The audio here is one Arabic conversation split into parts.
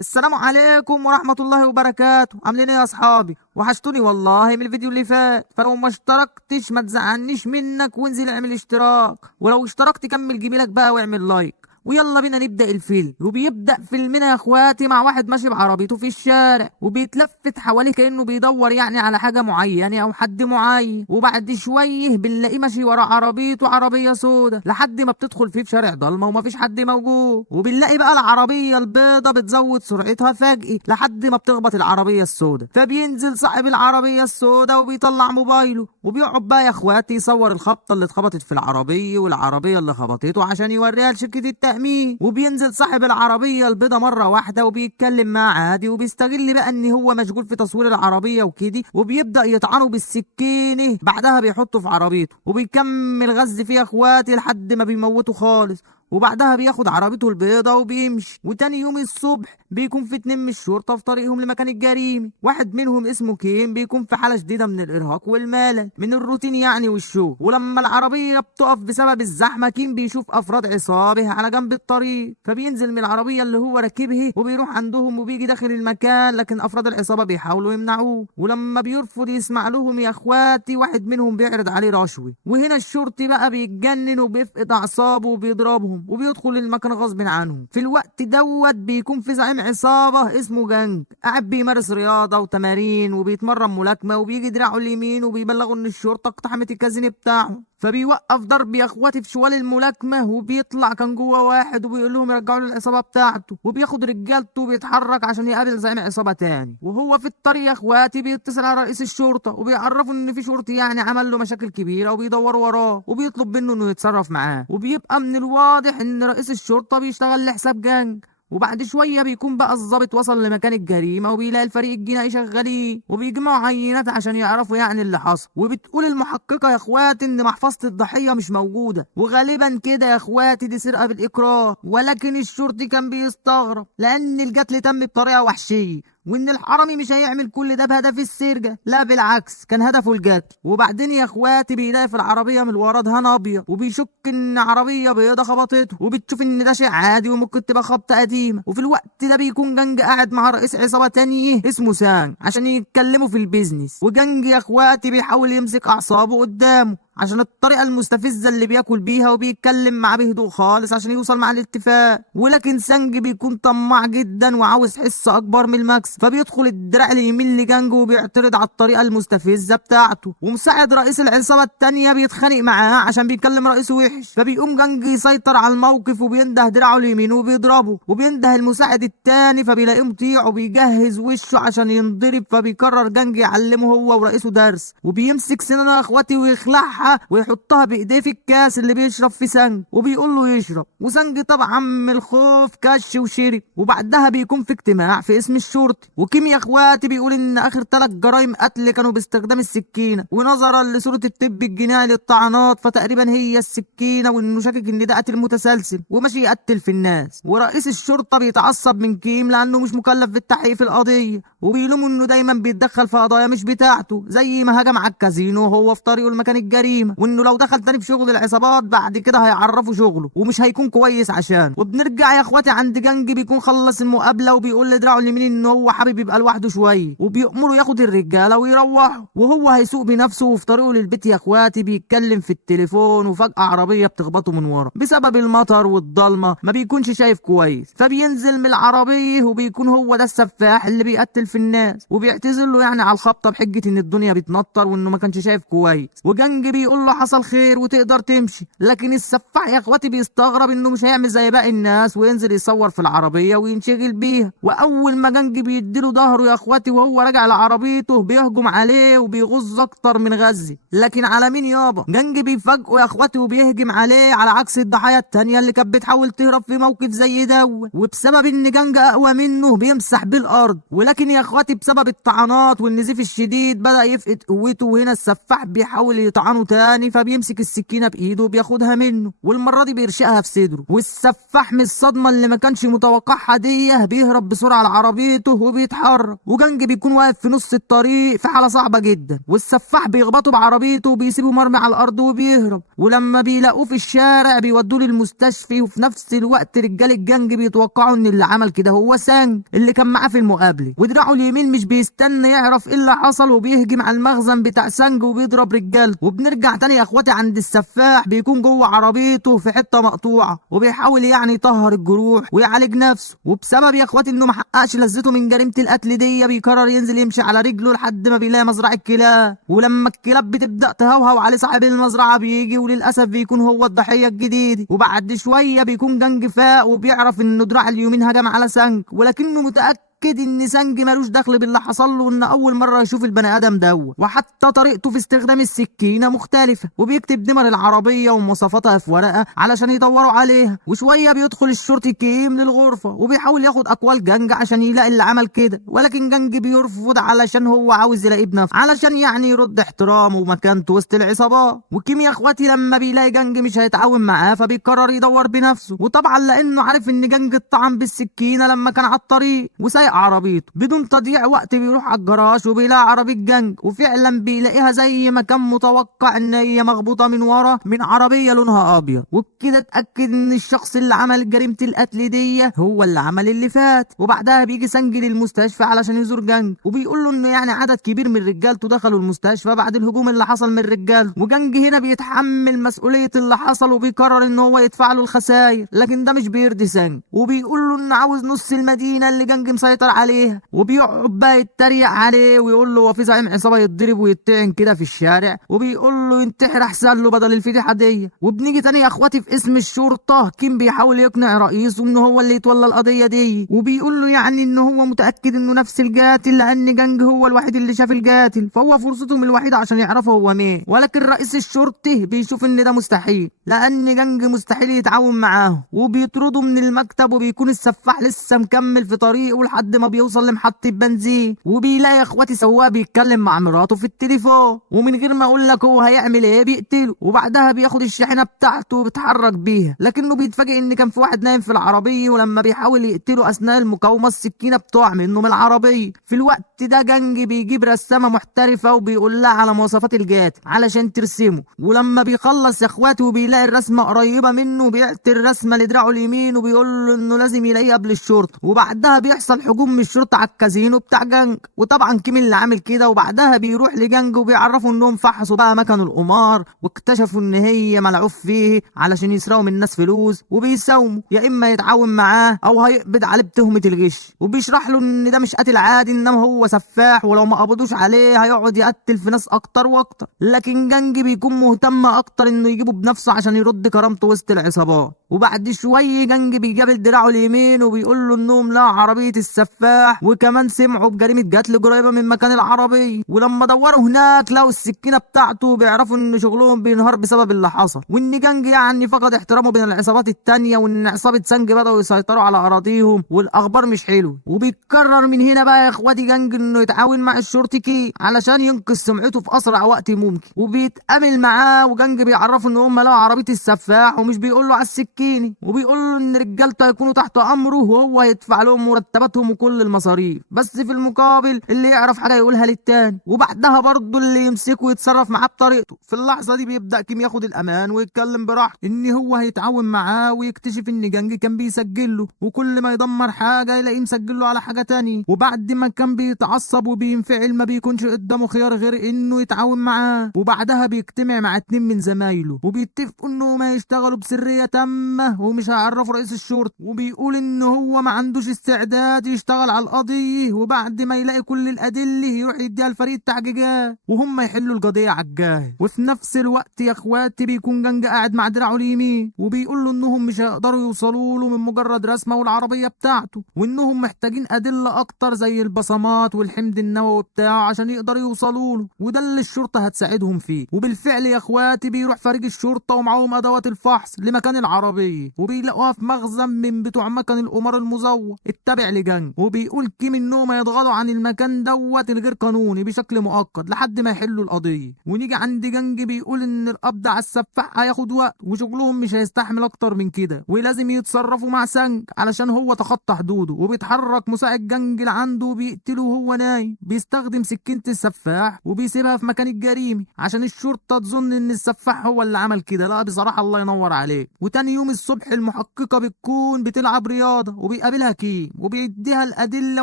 السلام عليكم ورحمة الله وبركاته. عاملين ايه يا اصحابي؟ وحشتوني والله من الفيديو اللي فات. فلو ما اشتركتش ما تزعلنيش منك وانزل اعمل اشتراك، ولو اشتركت كمل جميلك بقى واعمل لايك. ويلا بينا نبدأ الفيلم. وبيبدأ فيلمنا يا اخواتي مع واحد ماشي بعربيته في الشارع وبيتلفت حواليه كأنه بيدور يعني على حاجة معينة او حد معين. وبعد شوية بنلاقيه ماشي ورا عربيته، عربية سودا، لحد ما بتدخل فيه في شارع ضلمة ومفيش حد موجود. وبنلاقي بقى العربية البيضة بتزود سرعتها فجأة لحد ما بتخبط العربية السودا. فبينزل صاحب العربية السودا وبيطلع موبايله وبيقعد بقى يا اخواتي يصور الخبطة اللي اتخبطت في العربية والعربية اللي خبطته عشان يوريها لشركة التأمين. وبينزل صاحب العربية البيضة مرة واحدة وبيتكلم معاه عادي، وبيستغل بقى ان هو مشغول في تصوير العربية وكده، وبيبدأ يطعنه بالسكينة. بعدها بيحطه في عربيته وبيكمل غز فيه يا اخواتي لحد ما بيموته خالص. وبعدها بياخد عربيته البيضة وبيمشي. وتاني يوم الصبح بيكون في اتنين من الشرطة في طريقهم لمكان الجريمة. واحد منهم اسمه كيم بيكون في حالة شديدة من الإرهاق والملل من الروتين يعني والشو. ولما العربية بتقف بسبب الزحمة كيم بيشوف أفراد عصابة على جنب الطريق، فبينزل من العربية اللي هو راكبها وبيروح عندهم وبيجي داخل المكان، لكن أفراد العصابة بيحاولوا يمنعوه. ولما بيرفض يسمع لهم يا اخواتي واحد منهم بيعرض عليه رشوة. وهنا الشرطي بقى بيتجنن وبيفقد أعصابه وبيضربهم وبيدخل المكان غصب عنهم. في الوقت دوت بيكون في زعيم عصابة اسمه جانج قاعد بيمارس رياضة وتمارين وبيتمرن ملاكمة، وبيجي دراعه اليمين وبيبلغوا ان الشرطة اقتحمت الكازينو بتاعه. فبيوقف ضرب يا اخواتي في شوال الملاكمة وبيطلع كان جوه واحد وبيقول لهم يرجعوا له العصابة بتاعته، وبياخد رجالته وبيتحرك عشان يقابل زعيم عصابة تاني. وهو في الطريق يا اخواتي بيتصل على رئيس الشرطة وبيعرفوا ان في شرطي يعني عمل له مشاكل كبيرة وبيدوروا وراه وبيطلب منه انه يتصرف معاه. وبيبقى من الواضح ان رئيس الشرطة بيشتغل لحساب جانج. وبعد شوية بيكون بقى الضابط وصل لمكان الجريمة وبيلاقي الفريق الجنائي شغالين وبيجمعوا عينات عشان يعرفوا يعني اللي حصل. وبتقول المحققة يا اخواتي ان محفظة الضحية مش موجودة، وغالبا كده يا اخواتي دي سرقة بالإكراه. ولكن الشرطي كان بيستغرب لأن القتل تم بطريقة وحشية، وان الحرامي مش هيعمل كل ده بهدف السرقه، لا بالعكس كان هدفه القتل. وبعدين يا اخواتي بيلاقي في العربيه من ورا دهان ابيض وبيشك ان عربيه بيضه خبطته، وبتشوف ان ده شيء عادي وممكن تبقى خبطه قديمه. وفي الوقت ده بيكون جنج قاعد مع رئيس عصابه تانية اسمه سان عشان يتكلموا في البيزنس. وجنج يا اخواتي بيحاول يمسك اعصابه قدامه عشان الطريقة المستفزة اللي بياكل بيها، وبيتكلم معاه بهدوء خالص عشان يوصل مع الاتفاق. ولكن سانج بيكون طماع جدا وعاوز حصة أكبر من المكسب، فبيدخل الدراع اليمين لجانج وبيعترض على الطريقة المستفزة بتاعته. ومساعد رئيس العصابة التانية بيتخانق معاه عشان بيكلم رئيسه وحش، فبيقوم جانج يسيطر على الموقف وبينده دراعه اليمين وبيضربه. وبينده المساعد التاني فبيلاقيه مطيع وبيجهز وشه عشان ينضرب، فبيقرر جانج يعلمه هو ورئيسه درس. وبيمسك سنانه يا اخواتي ويخلعها ويحطها بايديه في الكاس اللي بيشرب فيه سانج وبيقول له يشرب. وسانج طبعا من الخوف كش وشرب. وبعدها بيكون في اجتماع في اسم الشرطي، وكيم يا اخواتي بيقول ان اخر 3 جرائم قتل كانوا باستخدام السكينه، ونظرا لصوره الطب الجنائي للطعنات فتقريبا هي السكينه، وانه شاكك ان ده قتل متسلسل وماشي يقتل في الناس. ورئيس الشرطه بيتعصب من كيم لانه مش مكلف بالتحقيق في القضيه، وبيلومه انه دايما بيتدخل في قضايا مش بتاعته، زي ما هجم على الكازينو وهو في طريقه لمكان الجريمه، وانه لو دخل تاني في شغل العصابات بعد كده هيعرفوا شغله ومش هيكون كويس عشان. وبنرجع يا اخواتي عند جنج بيكون خلص المقابله وبيقول لدراعه اليمين ان هو حابب يبقى لوحده شويه، وبيأمره ياخد الرجاله ويروحوا وهو هيسوق بنفسه. وفي طريقه للبيت يا اخواتي بيتكلم في التليفون وفجأة عربيه بتخبطه من ورا بسبب المطر والضلمه، ما بيكونش شايف كويس. فبينزل من العربيه وبيكون هو ده السفاح اللي بيقتل في الناس، وبيعتذر له يعني على الخبطه بحجه ان الدنيا بتنطر وانه ما كانش شايف كويس. وجنج بيقول له حصل خير وتقدر تمشي، لكن السفاح يا اخواتي بيستغرب انه مش هيعمل زي باقي الناس وينزل يصور في العربيه وينشغل بيها. واول ما جنج بيديله ظهره يا اخواتي وهو راجع لعربيته بيهجم عليه وبيغز اكتر من غزه. لكن على مين يابا؟ جنج بيفاجئه يا اخواتي وبيهجم عليه على عكس الضحايا التانيه اللي كانت بتحاول تهرب في موقف زي ده، وبسبب ان جنج اقوى منه بيمسح بالارض. ولكن يا اخواتي بسبب الطعنات والنزيف الشديد بدأ يفقد قوته، وهنا السفاح بيحاول يطعنه تاني، فبيمسك السكينة بإيده وبياخدها منه، والمرة دي بيرشقها في صدره. والسفاح من الصدمة اللي ما كانش متوقعها دي بيهرب بسرعة لعربيته وبيتحرك، وجنج بيكون واقف في نص الطريق في حالة صعبة جدا، والسفاح بيخبطه بعربيته وبيسيبه مرمي على الأرض وبيهرب. ولما بيلاقوه في الشارع بيودوه للمستشفى، وفي نفس الوقت رجال الجنج بيتوقعوا ان اللي عمل كده هو سانج اللي كان معاه في المقابله. ودراعه اليمين مش بيستنى يعرف ايه اللي حصل وبيهجم على المخزن بتاع سانج وبيضرب رجاله. وبنرجع تاني يا اخواتي عند السفاح، بيكون جوه عربيته في حته مقطوعه وبيحاول يعني يطهر الجروح ويعالج نفسه. وبسبب يا اخواتي انه ما حققش لذته من جريمه القتل دي، بيقرر ينزل يمشي على رجله لحد ما بيلاقي مزرعه كلاب. ولما الكلاب بتبدا تهوهو عليه صاحب المزرعه بيجي، وللاسف بيكون هو الضحيه الجديد. وبعد شويه بيكون جنج فاق وبيعرف انه دراع اليمين هجم على سانج، ولكنه متاكد ان سانج مالوش دخل باللي حصل له، ان اول مره يشوف البني ادم دوت. وحتى طريقته في استخدام السكينه مختلفه، وبيكتب دمر العربيه ومواصفاتها في ورقه علشان يدوروا عليها. وشويه بيدخل الشرطي كيم للغرفه وبيحاول ياخد اقوال جنج عشان يلاقي اللي عمل كده، ولكن جنج بيرفض علشان هو عاوز يلاقيه بنفسه، علشان يعني يرد احترامه ومكانته وسط العصابات. وكيم يا اخواتي لما بيلاقي جنج مش هيتعاون معاه فبيقرر يدور بنفسه، وطبعا لانه عارف ان جنج اتطعن بالسكينه لما كان على الطريق وسايق عربيته. بدون تضييع وقت بيروح على الجراج وبيلاقي عربيه جنج، وفعلا بيلاقيها زي ما كان متوقع ان هي مخبوطه من ورا من عربيه لونها ابيض. وبكده اتاكد ان الشخص اللي عمل جريمه القتل دي هو اللي عمل اللي فات. وبعدها بيجي سانج للمستشفى علشان يزور جنج، وبيقول له انه يعني عدد كبير من رجالته دخلوا المستشفى بعد الهجوم اللي حصل من رجالته. وجنج هنا بيتحمل مسؤوليه اللي حصل وبيقرر ان هو يدفع له الخسائر، لكن ده مش بيرضي سانج، وبيقول له انه عاوز نص المدينه اللي جنج مسيطر عليها. وبيقعد بقى يتريق عليه ويقول له هو في زعيم عصابه يتضرب ويتطعن كده في الشارع، وبيقول له ينتحر احسن له بدل الفضيحه دي. وبنيجي تاني يا اخواتي في اسم الشرطه، كيم بيحاول يقنع رئيسه انه هو اللي يتولى القضيه دي، وبيقول له يعني انه هو متاكد انه نفس القاتل، لان جنج هو الوحيد اللي شاف القاتل، فهو فرصتهم الوحيده عشان يعرفوا هو مين. ولكن رئيس الشرطه بيشوف ان ده مستحيل، لان جنج مستحيل يتعاون معاه، وبيطرده من المكتب. وبيكون السفاح لسه مكمل في طريقه لحد ما بيوصل لمحطه بنزين، وبيلاقي يا اخواتي سواق بيتكلم مع مراته في التليفون، ومن غير ما اقول لك هو هيعمل ايه بيقتله. وبعدها بياخد الشاحنه بتاعته وبيتحرك بيها، لكنه بيتفاجئ ان كان في واحد نايم في العربيه، ولما بيحاول يقتله اثناء المقاومه السكينه بتقع منه من العربيه. في الوقت ده جنج بيجيب رسامه محترفه وبيقول لها على مواصفات القاتل علشان ترسمه. ولما بيخلص يا اخواتي وبيلاقي الرسمه قريبه منه، بيعطي الرسمه لدراعه اليمين وبيقول له انه لازم يلاقيه قبل الشرطه. وبعدها بيحصل هجوم من الشرطه على الكازينو بتاع جنج، وطبعا كيم اللي عامل كده. وبعدها بيروح لجنج وبيعرفوا انهم فحصوا بقى مكان القمار واكتشفوا ان هي ملعوب فيه علشان يسرقوا من الناس فلوس، وبيساوموا يا اما يتعاون معاه او هيقبض عليه بتهمه الغش. وبيشرح له ان ده مش قاتل عادي، انما هو سفاح، ولو ما قبضوش عليه هيقعد يقتل في ناس اكتر واكتر. لكن جنج بيكون مهتم اكتر انه يجيبه بنفسه عشان يرد كرامته وسط العصابات. وبعد شويه جنج بيقابل دراعه اليمين وبيقول له انهم لقوا عربيه السفاح، وكمان سمعوا بجريمه قتل قريبه من مكان العربيه. ولما دوروا هناك لقوا السكينه بتاعته، بيعرفوا ان شغلهم بينهار بسبب اللي حصل، وان جنج يعني فقد احترامه بين العصابات التانيه، وان عصابه سانج بداوا يسيطروا على اراضيهم، والاخبار مش حلوه. وبيتكرر من هنا بقى يا اخواتي جنج انه يتعاون مع الشرطي كي علشان ينقذ سمعته في اسرع وقت ممكن. وبيتقابل معاه، وجنج بيعرفه ان هم لقوا عربيه السفاح، ومش بيقول له على السكينه، وبيقول له ان رجالته هيكونوا تحت امره وهو هيدفع لهم مرتباتهم وكل المصاريف، بس في المقابل اللي يعرف حاجه يقولها للتاني. وبعدها برضه اللي يمسكه ويتصرف معاه بطريقته. في اللحظه دي بيبدا كيم ياخد الامان ويتكلم براحته ان هو هيتعاون معاه، ويكتشف ان جنج كان بيسجل له، وكل ما يدمر حاجه يلاقيه مسجل له على حاجه تانية. وبعد ما كان بيتعصب وبينفعل ما بيكونش قدامه خيار غير انه يتعاون معاه. وبعدها بيجتمع مع 2 من زمايله وبيتفقوا انهم هيشتغلوا بسريه تامه ومش هيعرفوا رئيس الشرطه. وبيقول ان هو ما عندوش استعداد يشتغل على القضيه، وبعد ما يلاقي كل الادله يروح يديها لفريق التحقيقات وهم يحلوا القضيه على الجاهز. وفي نفس الوقت يا اخواتي بيكون جنج قاعد مع دراعه اليمين وبيقول له انهم مش هيقدروا يوصلوا له من مجرد رسمه والعربيه بتاعته، وانهم محتاجين ادله اكتر زي البصمات والحمض النووي بتاعه عشان يقدروا يوصلوا له، وده اللي الشرطه هتساعدهم فيه. وبالفعل يا اخواتي بيروح فريق الشرطه ومعاهم ادوات الفحص لمكان العربيه، العربية، وبيلاقوها في مخزن من بتوع مكن القمار المزور التابع لجنج. وبيقول كيم انهم يضغطوا عن المكان دوت الغير قانوني بشكل مؤقت لحد ما يحلوا القضية. ونيجي عند جنج بيقول ان القبض على السفاح هياخد وقت وشغلهم مش هيستحمل اكتر من كده، ولازم يتصرفوا مع سانج علشان هو تخطى حدوده. وبيتحرك مساعد جنج لعنده وبيقتله وهو نايم، بيستخدم سكينة السفاح وبيسيبها في مكان الجريمة عشان الشرطة تظن ان السفاح هو اللي عمل كده. لا بصراحة الله ينور عليه. وتاني يوم الصبح المحققة بتكون بتلعب رياضة وبيقابلها كيم وبيديها الأدلة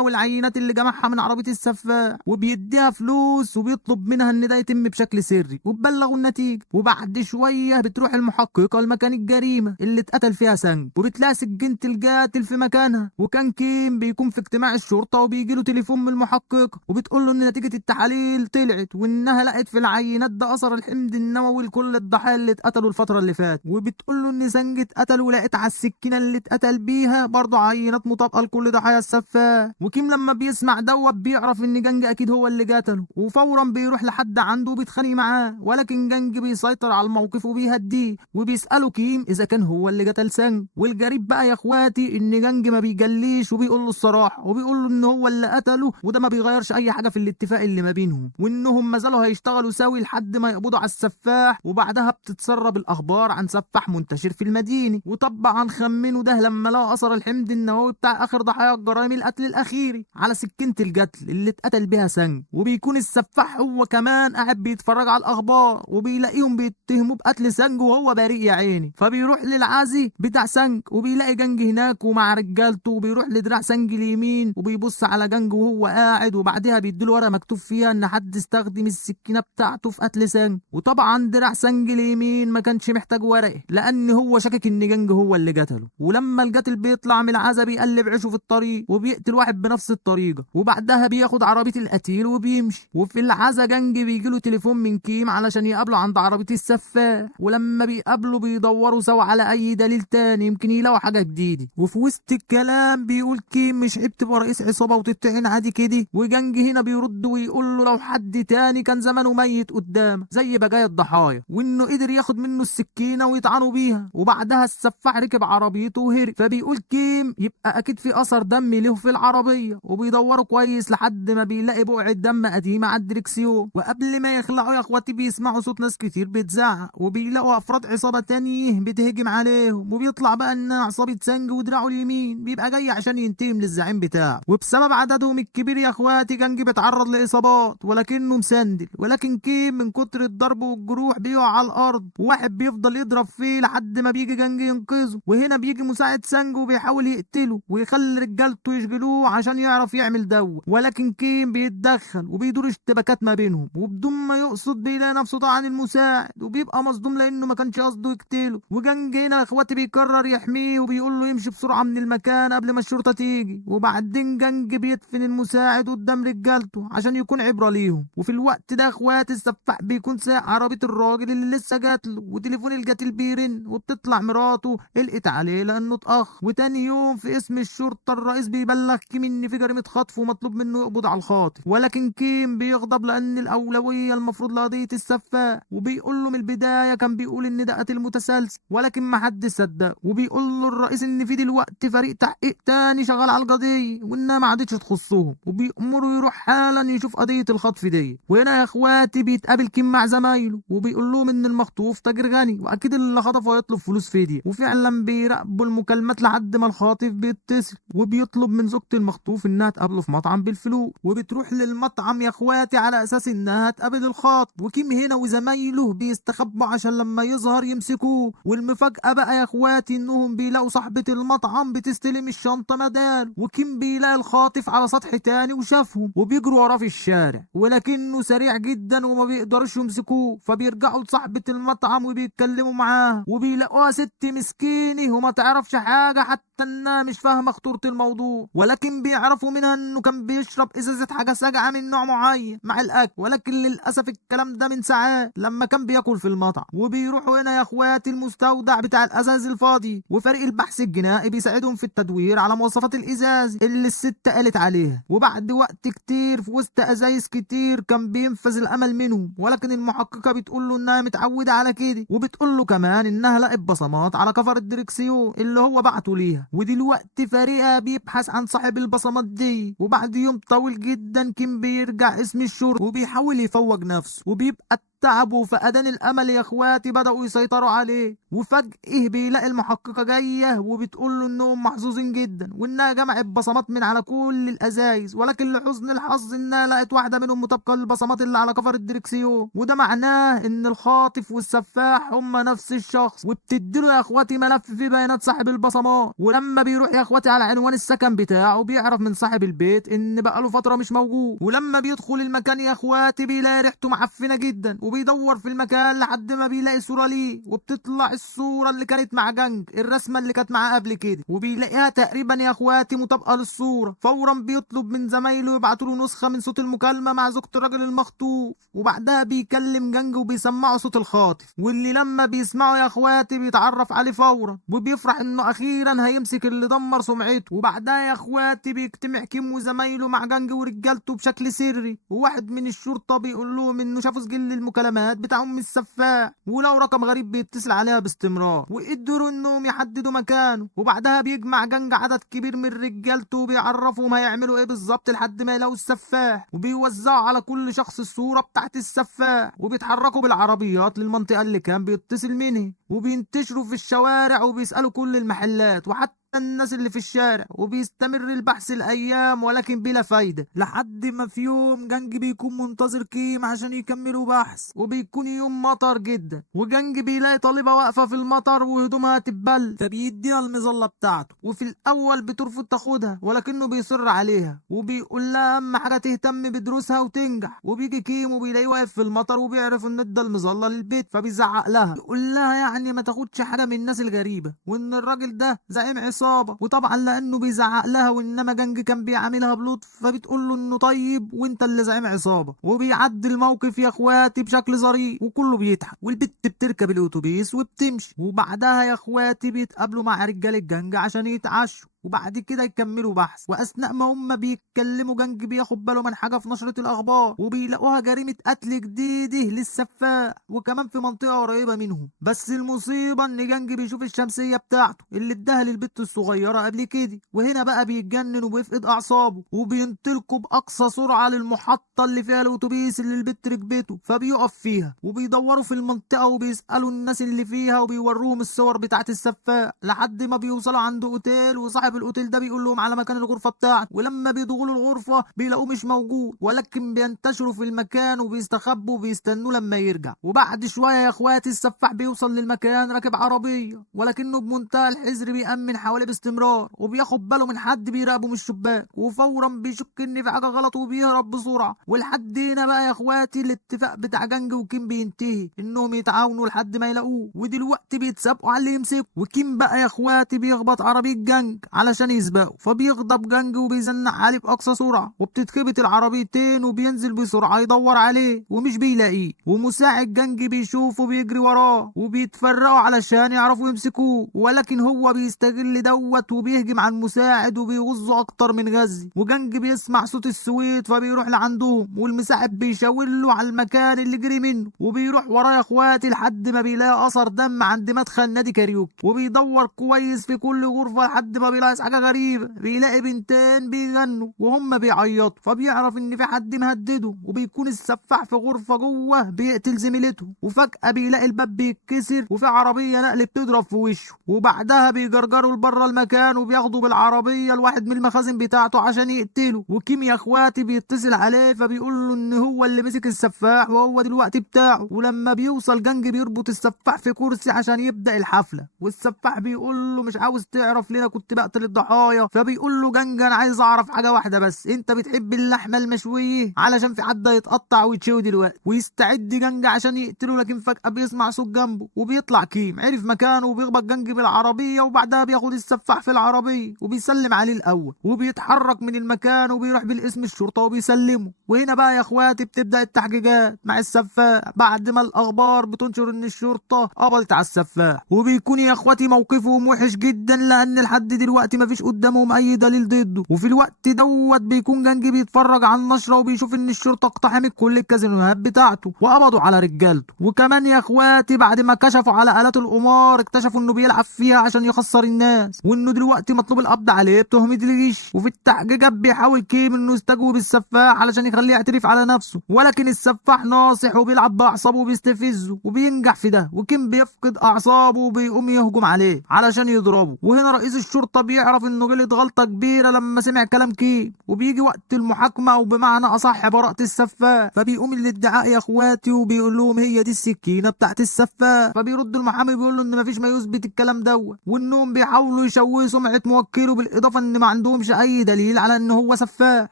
والعينات اللي جمعها من عربية السفاح، وبيديها فلوس وبيطلب منها ان ده يتم بشكل سري وببلغوا النتيجة. وبعد شوية بتروح المحققة لمكان الجريمة اللي اتقتل فيها سانج وبتلاقي سجينة القاتل في مكانها. وكان كيم بيكون في اجتماع الشرطة وبيجيله تليفون من المحققة وبتقول له ان نتيجة التحاليل طلعت وانها لقت في العينات ده اثر الحمض النووي لكل الضحايا اللي اتقتلوا الفترة اللي فاتت. وبتقول له ان سانج اتقتل ولقيت على السكينة اللي اتقتل بيها برضه عينات مطابقة لكل ضحايا السفاح. وكيم لما بيسمع دوت بيعرف ان جنج اكيد هو اللي قتله، وفورا بيروح لحد عنده وبيتخانق معاه. ولكن جنج بيسيطر على الموقف وبيهديه وبيسأله كيم اذا كان هو اللي قتل سانج. والجريب بقى يا اخواتي ان جنج ما بيجليش وبيقول له الصراحة، وبيقول له ان هو اللي قتله وده ما بيغيرش اي حاجة في الاتفاق اللي ما بينهم، وانهم ما زالوا هيشتغلوا سوي لحد ما يقبضوا على السفاح. وبعدها بتتسرب الاخبار عن سفاح منتشر في المدينة. وطبعا خمنوا ده لما لقى اثر الحمض النووي بتاع اخر ضحايا جرائم القتل الاخيري على سكينة القتل اللي اتقتل بها سانج. وبيكون السفاح هو كمان قاعد بيتفرج على الاخبار وبيلاقيهم بيتهموا بقتل سانج وهو بريء يا عيني. فبيروح للعازي بتاع سانج وبيلاقي جنج هناك ومع رجالته، وبيروح لدراع سانج اليمين وبيبص على جنج وهو قاعد، وبعدها بيديله ورقه مكتوب فيها ان حد استخدم السكينه بتاعته في قتل سانج. وطبعا دراع سانج اليمين ما كانش محتاج ورقه لان هو شاكك ان جنج هو اللي قتله. ولما القاتل بيطلع من العزا بيقلب عيشه في الطريق وبيقتل واحد بنفس الطريقه، وبعدها بياخد عربيه القتيل وبيمشي. وفي العزا جنج بيجيله تليفون من كيم علشان يقابله عند عربيه السفاح، ولما بيقابله بيدوروا سوا على اي دليل تاني يمكن يلاقوا حاجه جديده. وفي وسط الكلام بيقول كيم مش عيب تبقى رئيس عصابه وتتعين عادي كده. وجنج هنا بيرد ويقول له لو حد تاني كان زمانه ميت قدامه زي بقايا الضحايا، وانه قدر ياخد منه السكينه ويطعنوا بيها. وبعدها السفاح ركب عربيته وهرب. فبيقول كيم يبقى اكيد في اثر دم له في العربيه، وبيدوروا كويس لحد ما بيلاقي بقعه دم قديمه على الدركسيون. وقبل ما يخلعوا يا اخواتي بيسمعوا صوت ناس كتير بتزعق وبيلاقوا افراد عصابه تانية بتهجم عليهم. وبيطلع بقى ان عصابه سانج ودراعه اليمين بيبقى جاي عشان ينتقم للزعيم بتاعه. وبسبب عددهم الكبير يا اخواتي جنج بيتعرض لاصابات ولكنه مسندل. ولكن كيم من كتر الضرب والجروح بيقع على الارض، وواحد بيفضل يضرب فيه لحد ما بيجي جنج ينقذه. وهنا بيجي مساعد سانج وبيحاول يقتله ويخلي رجالته يشغلوه عشان يعرف يعمل دو. ولكن كيم بيتدخل وبيدور اشتباكات ما بينهم، وبدون ما يقصد بيلاقي نفسه طعن المساعد وبيبقى مصدوم لانه ما كانش قصده يقتله. وجنج هنا يا اخواتي بيقرر يحميه وبيقول له يمشي بسرعه من المكان قبل ما الشرطه تيجي. وبعدين جنج بيدفن المساعد قدام رجالته عشان يكون عبره ليهم. وفي الوقت ده اخواتي السفاح بيكون سايق عربيه الراجل اللي لسه جاتله، وتليفون القاتل بيرن وبتطلع مراته قلقت عليه لانه اتاخر. وتاني يوم في اسم الشرطه الرئيس بيبلغ كيم ان في جريمه خطف ومطلوب منه يقبض على الخاطف. ولكن كيم بيغضب لان الاولويه المفروض لقضيه السفاح، وبيقول له من البدايه كان بيقول ان ده قتل متسلسل ولكن ما حد صدق. وبيقول له الرئيس ان في دلوقتي فريق تحقيق تاني شغال على القضيه وانها ما عادتش تخصهم، وبيأمره يروح حالا يشوف قضيه الخطف دي. وهنا يا اخواتي بيتقابل كيم مع زمايله وبيقول لهم ان المخطوف تاجر غني واكيد اللي خطفه هيطلب فلوس فديه. وفعلا بيراقبوا المكالمات لحد ما الخاطف بيتصل وبيطلب من زوجة المخطوف انها تقابله في مطعم بالفلوس، وبتروح للمطعم يا اخواتي على اساس انها تقابل الخاطف. وكيم هنا وزمايله بيستخبوا عشان لما يظهر يمسكوه. والمفاجأة بقى يا اخواتي انهم بيلاقوا صاحبة المطعم بتستلم الشنطة مدال، وكيم بيلاقي الخاطف على سطح تاني وشافهم وبيجروا وراه في الشارع ولكنه سريع جدا وما بيقدرش يمسكوه. فبيرجعوا لصاحبة المطعم وبيتكلموا معاها وبيلاقوها ست مسكينة وما تعرفش حاجة حتى حتى انها مش فاهمه خطوره الموضوع، ولكن بيعرفوا منها انه كان بيشرب ازازه حاجه ساقعه من نوع معين مع الاكل، ولكن للاسف الكلام ده من ساعات لما كان بياكل في المطعم. وبيروحوا هنا يا اخواتي المستودع بتاع الازاز الفاضي، وفريق البحث الجنائي بيساعدهم في التدوير على مواصفات الازاز اللي الست قالت عليها. وبعد وقت كتير في وسط ازايز كتير كان بينفذ الامل منهم، ولكن المحققه بتقول له انها متعوده على كده، وبتقول له كمان انها لقت بصمات على كفر الدركسيون اللي هو بعته ليها. ودلوقتي فريقها بيبحث عن صاحب البصمات دي. وبعد يوم طويل جدا كيم بيرجع اسم الشرطه وبيحاول يفوق نفسه، وبيبقى تعب وفقدان الامل يا اخواتي بداوا يسيطروا عليه. وفجاه بيلاقي المحققه جايه وبتقول له انهم محظوظين جدا وانها جمعت بصمات من على كل الازايز، ولكن لحسن الحظ انها لقت واحده منهم مطابقه للبصمات اللي على كفر الدركسيون. وده معناه ان الخاطف والسفاح هما نفس الشخص. وبتديله يا اخواتي ملف فيه بيانات صاحب البصمات. ولما بيروح يا اخواتي على عنوان السكن بتاعه بيعرف من صاحب البيت ان بقاله فتره مش موجود. ولما بيدخل المكان يا اخواتي بيلاقي ريحته معفنه جدا، وبيدور في المكان لحد ما بيلاقي صورة ليه، وبتطلع الصورة اللي كانت مع جانج، الرسمة اللي كانت معاه قبل كده، وبيلاقيها تقريبا يا اخواتي مطابقة للصورة. فورا بيطلب من زمايله يبعتوا له نسخة من صوت المكالمة مع زوجة الراجل المخطوف، وبعدها بيكلم جانج وبيسمعه صوت الخاطف، واللي لما بيسمعه يا اخواتي بيتعرف عليه فورا، وبيفرح انه اخيرا هيمسك اللي دمر سمعته. وبعدها يا اخواتي بيجتمع كيم وزمايله مع جانج ورجالته بشكل سري، وواحد من الشرطة بيقول لهم انه شافوا سجل المكالمات بتاع ام السفاح، ولو رقم غريب بيتصل عليها باستمرار، وقدروا انهم يحددوا مكانه. وبعدها بيجمع جنج عدد كبير من رجالته وبيعرفهم هيعملوا ايه بالظبط لحد ما يلاقوا السفاح، وبيوزعوا على كل شخص الصورة بتاعت السفاح، وبيتحركوا بالعربيات للمنطقة اللي كان بيتصل منها، وبينتشروا في الشوارع وبيسألوا كل المحلات وحتى الناس اللي في الشارع. وبيستمر البحث الايام ولكن بلا فايدة، لحد ما في يوم جانج بيكون منتظر كيم عشان يكملوا بحث، وبيكون يوم مطر جدا، وجانج بيلاقي طالبة واقفة في المطر وهدومها تتبل، فبيديها المظلة بتاعته. وفي الاول بترفض تاخدها ولكنه بيصر عليها وبيقول لها اهم حاجة تهتم بدروسها وتنجح. وبيجي كيم وبيلاقيه واقف في المطر وبيعرف ان ادى المظلة للبيت، فبيزعق لها يقول لها يعني ما تاخدش حاجة من الناس الغريبة، وان الراجل ده زعيم عصابة. وطبعا لانه بيزعق لها وانما جانج كان بيعاملها بلطف، فبتقول له انه طيب وانت اللي زعيم عصابه. وبيعدي الموقف يا اخواتي بشكل ظريف وكله بيضحك، والبت بتركب الاتوبيس وبتمشي. وبعدها يا اخواتي بيتقابلوا مع رجال الجنج عشان يتعشوا، وبعد كده يكملوا بحث. واثناء ما هم بيتكلموا جانج بياخد باله من حاجه في نشره الاخبار، وبيلاقوها جريمه قتل جديده للسفاح وكمان في منطقه قريبه منهم. بس المصيبه ان جانج بيشوف الشمسيه بتاعته اللي اداها للبت الصغيره قبل كده، وهنا بقى بيتجنن وبيفقد اعصابه، وبينطلقوا باقصى سرعه للمحطه اللي فيها الاتوبيس اللي البت ركبته، فبيقف فيها وبيدوروا في المنطقه وبيسالوا الناس اللي فيها وبيوروهم الصور بتاعت السفاح لحد ما بيوصلوا عند اوتيل، وصاحب الاوتيل ده بيقول لهم على مكان الغرفه بتاعته. ولما بيدخلوا الغرفه بيلاقوه مش موجود، ولكن بينتشروا في المكان وبيستخبوا وبيستنوا لما يرجع. وبعد شويه يا اخواتي السفاح بيوصل للمكان راكب عربيه، ولكنه بمنتهى الحذر بيأمن حواليه باستمرار، وبياخد باله من حد بيراقبه من الشباك، وفورا بيشك ان في حاجه غلط وبيهرب بسرعه. ولحد هنا بقى يا اخواتي الاتفاق بتاع جانج وكيم بينتهي انهم يتعاونوا لحد ما يلاقوه. ودلوقتي بيتسابقوا على اللي يمسكه، وكيم بقى يا اخواتي بيخبط عربيه جانج علشان يسبقه، فبيغضب جانج وبيزنق عليه باقصى سرعه، وبتتخبط العربيتين وبينزل بسرعه يدور عليه ومش بيلاقيه. ومساعد جانج بيشوفه بيجري وراه وبيتفرقوا علشان يعرفوا يمسكوه، ولكن هو بيستغل دوت وبيهجم على المساعد وبيغزه اكتر من غزي. وجانج بيسمع صوت السويت فبيروح لعندهم، والمساعد بيشاور له على المكان اللي جري منه، وبيروح وراه يا اخواتي لحد ما بيلاقي اثر دم عند مدخل نادي كاريوكي. وبيدور كويس في كل غرفه لحد ما بيلاحظ حاجه غريبه، بيلاقي بنتين بيغنوا وهم بيعيطوا، فبيعرف ان في حد مهدده، وبيكون السفاح في غرفه جوه بيقتل زميلته. وفجاه بيلاقي الباب بيتكسر وفي عربيه نقل بتضرب في وشه، وبعدها بيجرجروا لبره المكان وبياخدوا بالعربيه لواحد من المخازن بتاعته عشان يقتله. وكيم يا اخواتي بيتصل عليه فبيقول له ان هو اللي مسك السفاح وهو دلوقتي بتاعه. ولما بيوصل جانج بيربط السفاح في كرسي عشان يبدا الحفله، والسفاح بيقول له مش عاوز تعرف ليه انا كنت بقتل يقتل الضحايا. فبيقول له جنج انا عايز اعرف حاجه واحده بس، انت بتحب اللحمه المشويه؟ علشان في حد هيتقطع ويتشوي دلوقتي. ويستعد جنج عشان يقتله، لكن فجاه بيسمع صوت جنبه وبيطلع كيم عرف مكانه وبيخبط جنج بالعربيه، وبعدها بياخد السفاح في العربيه وبيسلم عليه الاول وبيتحرك من المكان وبيروح بالاسم الشرطه وبيسلمه. وهنا بقى يا اخواتي بتبدا التحقيقات مع السفاح بعد ما الاخبار بتنشر ان الشرطه قبضت على السفاح. وبيكون يا اخواتي موقفهم وحش جدا لان لحد دلوقتي مفيش قدامهم اي دليل ضده. وفي الوقت دوت بيكون جنجي بيتفرج على النشره وبيشوف ان الشرطه اقتحمت كل الكازينوهات بتاعته وقبضوا على رجالته. وكمان يا اخواتي بعد ما كشفوا على آلات القمار اكتشفوا انه بيلعب فيها عشان يخسر الناس، وانه دلوقتي مطلوب القبض عليه بتهمه الغش. وفي التحقيقات بيحاول كيم انه يستجوب السفاح علشان يخليه يعترف على نفسه، ولكن السفاح ناصح وبيلعب باعصابه وبيستفزه وبينجح في ده. وكيم بيفقد اعصابه وبيقوم يهجم عليه علشان يضربه. وهنا رئيس الشرطه بيعرف انه غلط غلطه كبيره لما سمع كلام كيم، وبيجي وقت المحاكمه وبمعنى اصح براءه السفاح. فبيقوم الادعاء يا اخواتي وبيقول لهم هي دي السكينه بتاعت السفاح. فبيرد المحامي بيقول له ان مفيش ما يثبت الكلام دوت، وانهم بيحاولوا يشوهوا سمعه موكله، بالاضافه ان ما عندهمش اي دليل على ان هو سفاح.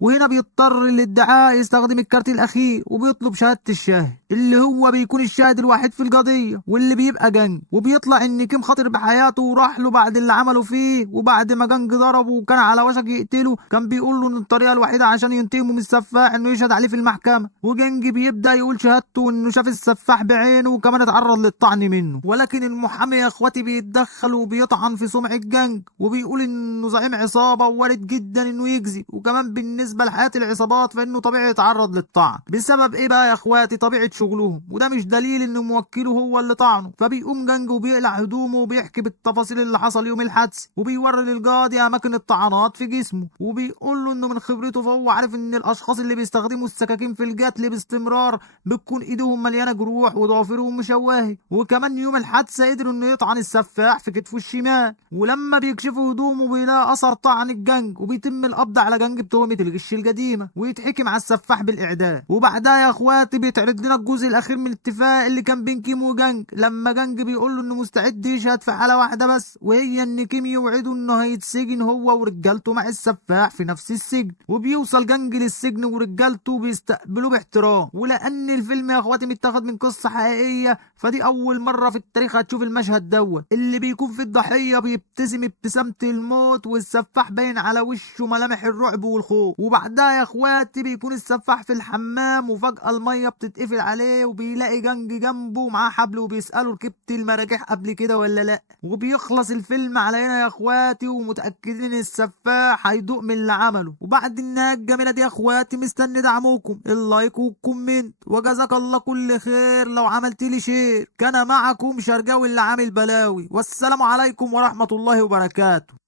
وهنا بيضطر الادعاء يستخدم الكارت الاخير وبيطلب شهاده الشاهد اللي هو بيكون الشاهد الوحيد في القضيه واللي بيبقى جنج. وبيطلع ان كيم خاطر بحياته وراح له بعد اللي عمله فيه، وبعد ما جنج ضربه وكان على وشك يقتله كان بيقول له ان الطريقه الوحيده عشان ينتقموا من السفاح انه يشهد عليه في المحكمه. وجنج بيبدا يقول شهادته انه شاف السفاح بعينه وكمان اتعرض للطعن منه، ولكن المحامي يا اخواتي بيتدخل وبيطعن في سمعه جنج وبيقول انه زعيم عصابه ووارد جدا انه يكذب، وكمان بالنسبه لحياه العصابات فانه طبيعي يتعرض للطعن. بسبب ايه بقى يا اخواتي؟ طبيعه شغلهم، وده مش دليل ان موكله هو اللي طعنه. فبيقوم جنج وبيقلع هدومه وبيحكي بالتفاصيل اللي حصل يوم الحادث، وبيوري للقاضي اماكن الطعنات في جسمه، وبيقول له انه من خبرته فهو عارف ان الاشخاص اللي بيستخدموا السكاكين في القتل باستمرار بتكون ايدهم مليانه جروح وضوافرهم مشوهه. وكمان يوم الحادثه قدروا انه يطعن السفاح في كتفه الشمال، ولما بيكشفوا هدومه بيلاقي اثر طعن الجنج، وبيتم القبض على جنج بتهمه الغش القديمه ويتحكم على السفاح بالاعدام. وبعدها يا اخواتي بيتعرض لنا الجزء الاخير من الاتفاق اللي كان بين كيم وجنج، لما جنج بيقول له انه مستعد يشهد في حاله واحده بس، وهي ان كيم يوعده انه هيتسجن هو ورجالته مع السفاح في نفس السجن. وبيوصل جنج للسجن ورجالته بيستقبلوه باحترام. ولان الفيلم يا اخواتي متاخد من قصه حقيقيه فدي اول مره في التاريخ هتشوف المشهد دوت اللي بيكون في الضحيه بيبتسم ابتسامه الموت والسفاح باين على وشه ملامح الرعب والخوف. وبعدها يا اخواتي بيكون السفاح في الحمام وفجاه الميه بتتقفل عليه وبيلاقي جنج جنبه معاه حبل وبيساله ركبت المراجيح قبل كده ولا لا. وبيخلص الفيلم على هنا يا اخواتي ومتاكدين ان السفاح هيدوق من اللي عمله. وبعد النهايه الجميله دي يا اخواتي مستني دعمكم اللايك والكومنت، وجزاك الله كل خير لو عملت لي شير. كان معكم شرقاوي اللي عامل بلاوي، والسلام عليكم ورحمه الله وبركاته.